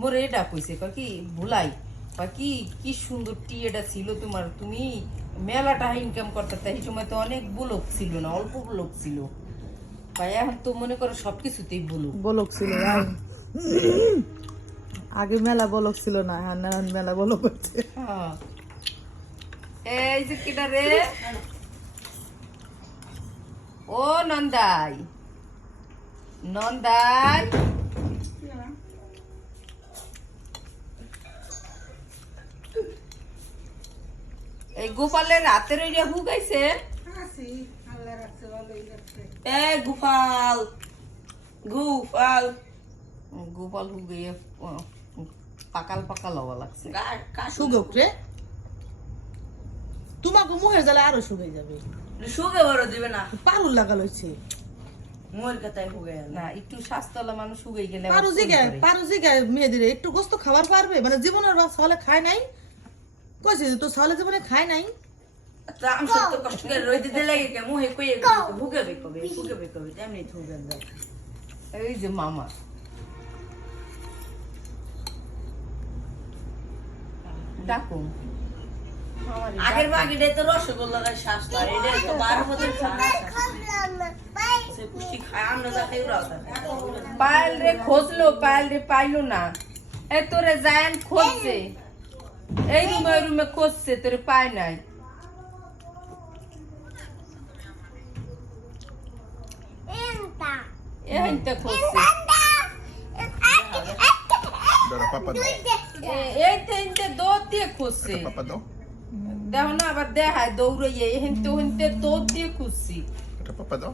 মোরে এটা কইছে কি ভুলাই কি কি সুন্দর টি এটা ছিল তোমার, তুমি মেলাটা ইনকাম করতে, এই সময় তো অনেক বুলক ছিল না, অল্প বুলক ছিল। ভাই এখন তো মনে করো সবকিছুতেই বলক ছিল আগে মেলা বলক ছিল না, হ্যাঁ মেলা বলক হচ্ছে। এই যে কেটা রে, ও নন্দাই নন্দাই, এই গোপালের রাতের ওইটা হুগাইছে। গোপাল গোপাল গোপাল হুগাইয়া পাকাল পাকাল হওয়া লাগছে। সুগোক রে, তোমাকে মুখের জ্বালা আরো শুকিয়ে যাবে। শুকে বড় দিবে না, পারুল লাগাল হচ্ছে মোর কথাই হুগে না, একটু স্বাস্থ্যওয়ালা মানুষ হুগাই গেলে পারু জিগায় মেয়েদের একটু গোস্ত খাবার পারবে, মানে জীবনের বাপ সহলে খায় নাই, কইছে তো সহলে জীবনে খায় নাই। আমি সত্য কষ্ট করে রইতে দিলে কে মুহে কইয়ে হুগে বেকবে তেমনি হুগে যায়। এই যে মামা ডাকুন, আগের বাগিটা তো রসগোল্লার শ্বাস পারে, এটা তো 12 বছর সে পুষ্টি খায়, আমরা যা খাই ওরাও তা খায়। পায়েল রে খোঁজলো, পায়েল রে পাইলো না। এ তোরে জায়ান খুঁজছে, এই রুমে ওই রুমে খুঁজছে, তোরে পায় নাই। এইটা খুঁজছে, Dora, papá do. এইটা দৌড় দিয়ে খুঁজছে। Papá do. দেখো না আবার দেখায় দৌড়াইয়ে, হেনতে হেনতে দৌড় দিয়ে খুঁজছি। Papá do.